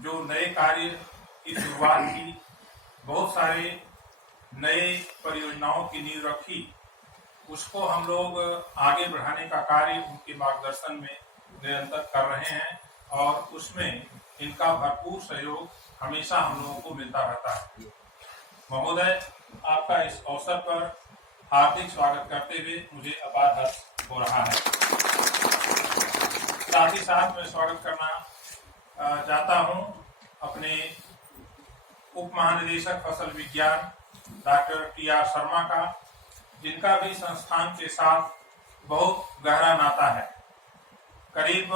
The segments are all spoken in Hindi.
जो नए कार्य की शुरुआत की, बहुत सारे नए परियोजनाओं की नींव रखी, उसको हम लोग आगे बढ़ाने का कार्य उनके मार्गदर्शन में निरंतर कर रहे हैं और उसमें इनका भरपूर सहयोग हमेशा हम लोगों को मिलता रहता है। महोदय, आपका इस अवसर पर हार्दिक स्वागत करते हुए मुझे अपार हर्ष हो रहा है। साथ ही साथ मैं स्वागत करना चाहता हूं अपने उप महानिदेशक फसल विज्ञान डॉक्टर टी.आर. शर्मा का, जिनका भी संस्थान के साथ बहुत गहरा नाता है। करीब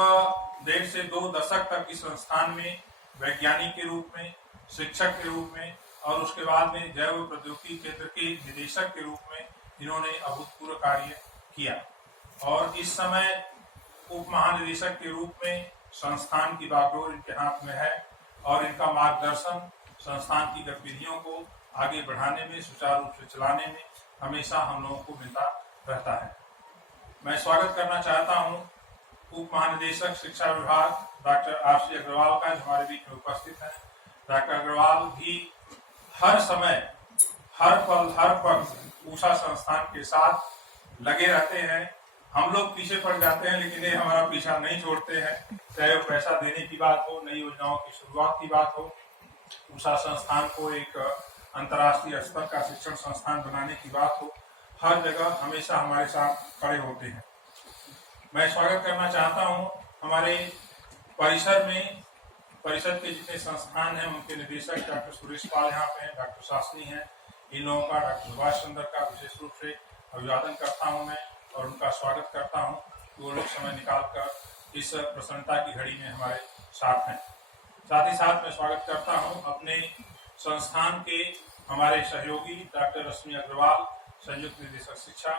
1.5 से 2 दशक तक इस संस्थान में वैज्ञानिक के रूप में, शिक्षक के रूप में और उसके बाद में जैव प्रौद्योगिकी केंद्र के निदेशक के रूप में इन्होंने अभूतपूर्व कार्य किया और इस समय उप महानिदेशक के रूप में संस्थान की बागडोर इनके हाथ में है और इनका मार्गदर्शन संस्थान की गतिविधियों को आगे बढ़ाने में, सुचारू रूप से चलाने में हमेशा हम लोगों को मिलता रहता है। मैं स्वागत करना चाहता हूं उप महानिदेशक शिक्षा विभाग डॉक्टर आर.सी. अग्रवाल का, जो हमारे बीच में उपस्थित है। डॉक्टर अग्रवाल भी हर समय, हर पल, हर पल ऊषा संस्थान के साथ लगे रहते हैं। हम लोग पीछे पड़ जाते हैं लेकिन ये हमारा पीछा नहीं छोड़ते हैं। चाहे वो पैसा देने की बात हो, नई योजनाओं की शुरुआत की बात हो, ऊषा संस्थान को एक अंतर्राष्ट्रीय स्तर का शिक्षण संस्थान बनाने की बात हो, हर जगह हमेशा हमारे साथ खड़े होते हैं। मैं स्वागत करना चाहता हूं हमारे परिसर में, परिषद के जितने संस्थान हैं उनके निदेशक डॉक्टर सुरेश पाल यहाँ पे हैं, डॉक्टर शास्त्री हैं, इन लोगों का, डॉक्टर सुभाष चंद्र का विशेष रूप से अभिवादन करता हूँ मैं और उनका स्वागत करता हूँ कि वो लोग समय निकालकर इस प्रसन्नता की घड़ी में हमारे साथ हैं। साथ ही साथ मैं स्वागत करता हूँ अपने संस्थान के हमारे सहयोगी डॉक्टर रश्मि अग्रवाल, संयुक्त निदेशक शिक्षा,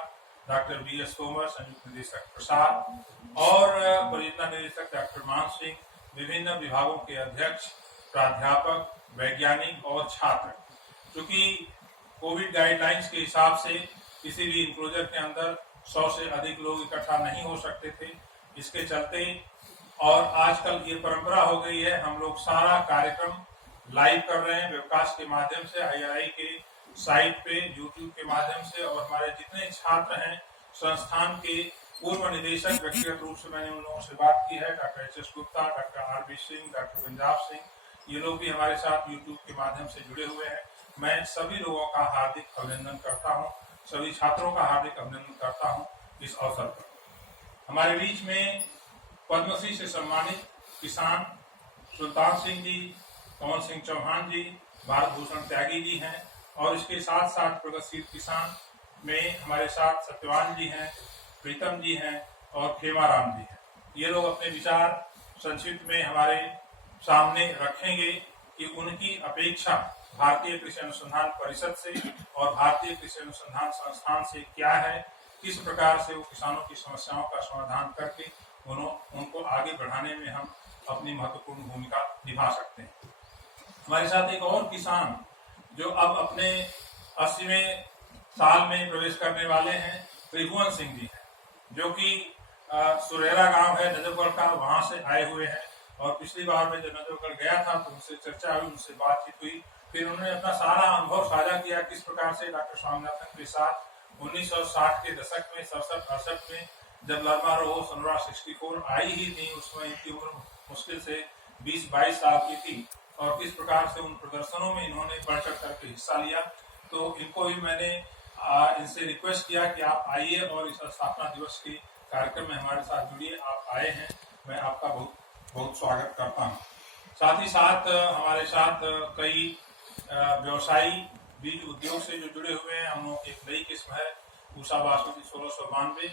डॉक्टर बी.एस. तोमर, संयुक्त निदेशक प्रसाद और परियोजना निदेशक डॉक्टर मान सिंह, विभिन्न विभागों के अध्यक्ष, प्राध्यापक, वैज्ञानिक और छात्र। क्योंकि कोविड गाइडलाइंस के हिसाब से किसी भी इंक्लोजर के अंदर 100 से अधिक लोग इकट्ठा नहीं हो सकते थे, इसके चलते और आजकल ये परंपरा हो गई है, हम लोग सारा कार्यक्रम लाइव कर रहे हैं वेबकास्ट के माध्यम से, IRI के साइट पे, यूट्यूब के माध्यम से। और हमारे जितने छात्र हैं, संस्थान के पूर्व निदेशक, व्यक्तिगत रूप से मैंने उन लोगों से बात की है, doctor H.S. Gupta, doctor R.B. Singh, doctor Panjab Singh, ये लोग भी हमारे साथ यूट्यूब के माध्यम से जुड़े हुए हैं। मैं सभी लोगों का हार्दिक अभिनंदन करता हूँ, सभी छात्रों का हार्दिक अभिनंदन करता हूँ इस अवसर पर। हमारे बीच में पद्मश्री से सम्मानित किसान सुल्तान सिंह जी, पवन सिंह चौहान जी, भारत भूषण त्यागी जी हैं और इसके साथ साथ प्रगतिशील किसान में हमारे साथ सत्यवान जी हैं, प्रीतम जी हैं और खेमाराम जी हैं। ये लोग अपने विचार संक्षिप्त में हमारे सामने रखेंगे कि उनकी अपेक्षा भारतीय कृषि अनुसंधान परिषद से और भारतीय कृषि अनुसंधान संस्थान से क्या है, किस प्रकार से वो किसानों की समस्याओं का समाधान करके उनको आगे बढ़ाने में हम अपनी महत्वपूर्ण भूमिका निभा सकते हैं। हमारे साथ एक और किसान जो अब अपने 80वें साल में प्रवेश करने वाले हैं, त्रिभुवन सिंह जी हैं, जो कि सुरेरा गांव है नजफगढ़ का, वहां से आए हुए हैं और पिछली बार में जब नजफगढ़ गया था तो उनसे चर्चा हुई, उनसे बातचीत हुई, फिर उन्होंने अपना सारा अनुभव साझा किया किस प्रकार से डॉक्टर स्वामीनाथन के साथ 1960 के दशक में, 67-68 में जब लर्मा रोहो सनोरा 64 आई ही थी, उस समय इनकी उम्र मुश्किल से 20-22 साल की थी और किस प्रकार से उन प्रदर्शनों में इन्होंने बढ़ चढ़ करके हिस्सा लिया। तो इनको भी मैंने इनसे रिक्वेस्ट किया कि आप आइए और इस स्थापना दिवस के कार्यक्रम में हमारे साथ जुड़िए। आप आए हैं, मैं आपका बहुत बहुत स्वागत करता हूँ। साथ ही साथ हमारे साथ कई व्यवसायी बीज उद्योग से जो जुड़े हुए हैं। हम लोग एक नई किस्म है ऊषा बासमती 1692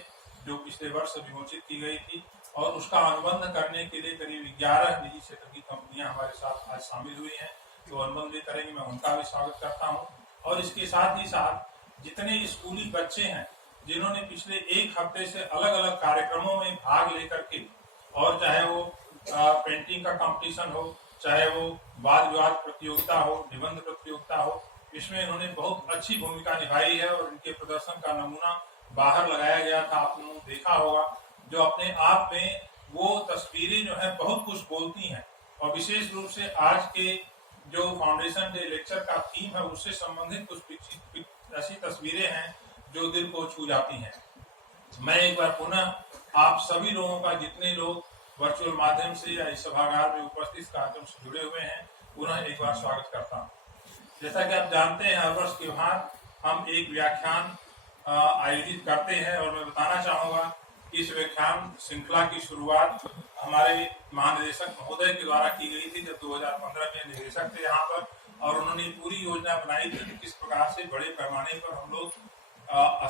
जो पिछले वर्ष विमोचित की गई थी और उसका अनुबंध करने के लिए करीब 11 निजी क्षेत्र की कंपनियां हमारे साथ आज शामिल हुई हैं, तो अनुबंध भी करेंगे, मैं उनका भी स्वागत करता हूं। और इसके साथ ही साथ जितने स्कूली बच्चे हैं जिन्होंने पिछले एक हफ्ते से अलग अलग कार्यक्रमों में भाग लेकर के, और चाहे वो पेंटिंग का कंपटीशन हो, चाहे वो वाद विवाद प्रतियोगिता हो, निबंध प्रतियोगिता हो, इसमें इन्होंने बहुत अच्छी भूमिका निभाई है और इनके प्रदर्शन का नमूना बाहर लगाया गया था, आप लोगों ने देखा होगा, जो अपने आप में वो तस्वीरें जो है बहुत कुछ बोलती हैं और विशेष रूप से आज के जो फाउंडेशन डे लेक्चर का थीम है उससे संबंधित कुछ ऐसी तस्वीरें हैं जो दिल को छू जाती हैं। मैं एक बार पुनः आप सभी लोगों का, जितने लोग वर्चुअल माध्यम से या इस सभागार में उपस्थित कार्यक्रम से जुड़े हुए हैं, पुनः एक बार स्वागत करता हूँ। जैसा कि आप जानते हैं, हर वर्ष के बाद हम एक व्याख्यान आयोजित करते हैं और मैं बताना चाहूँगा कि इस व्याख्यान श्रृंखला की शुरुआत हमारे महानिदेशक महोदय के द्वारा की गई थी, जब 2015 में निदेशक थे यहाँ पर, और उन्होंने पूरी योजना बनाई थी कि किस प्रकार से बड़े पैमाने पर हम लोग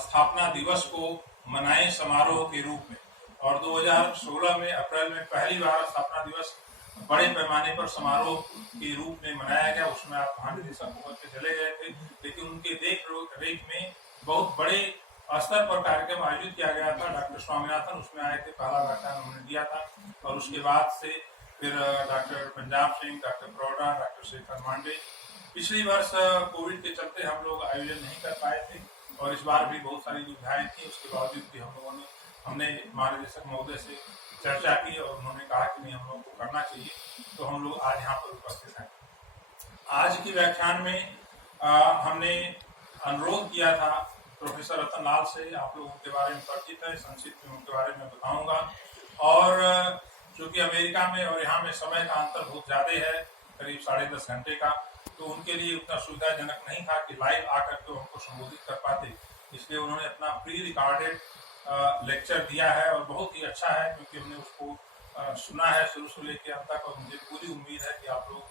स्थापना दिवस को मनाएं समारोह के रूप में। और 2016 में अप्रैल में पहली बार स्थापना दिवस बड़े पैमाने पर समारोह के रूप में मनाया गया। उसमें आप महानिदेशक होकर के चले गए थे, लेकिन उनके देख रेख में बहुत बड़े स्तर पर कार्यक्रम आयोजित किया गया था। डॉक्टर स्वामीनाथन उसमें आए थे, पहला व्याख्यान उन्होंने दिया था, और उसके बाद से फिर डॉक्टर पंजाब सिंह, डॉक्टर प्रोडा, डॉक्टर शेखर मांडे। पिछली वर्ष कोविड के चलते हम लोग आयोजन नहीं कर पाए थे, और इस बार भी बहुत सारी दुविधाएं थी। उसके बावजूद भी हमने महानिदेशक महोदय से चर्चा की और उन्होंने कहा कि नहीं, हम लोग को करना चाहिए, तो हम लोग आज यहाँ पर उपस्थित हैं। आज की व्याख्यान में हमने अनुरोध किया था प्रोफेसर रतन लाल से। आप लोग उनके बारे में परिचित है, संक्षिप्त में उनके बारे में बताऊंगा। और चूंकि अमेरिका में और यहाँ में समय का अंतर बहुत ज्यादा है, करीब 10.5 घंटे का, तो उनके लिए उतना सुविधाजनक नहीं था कि लाइव आकर के हमको संबोधित कर पाते। इसलिए उन्होंने अपना प्री रिकॉर्डेड लेक्चर दिया है, और बहुत ही अच्छा है, क्योंकि हमने उसको सुना है शुरू से लेकर अंत तक, और मुझे पूरी उम्मीद है कि आप लोग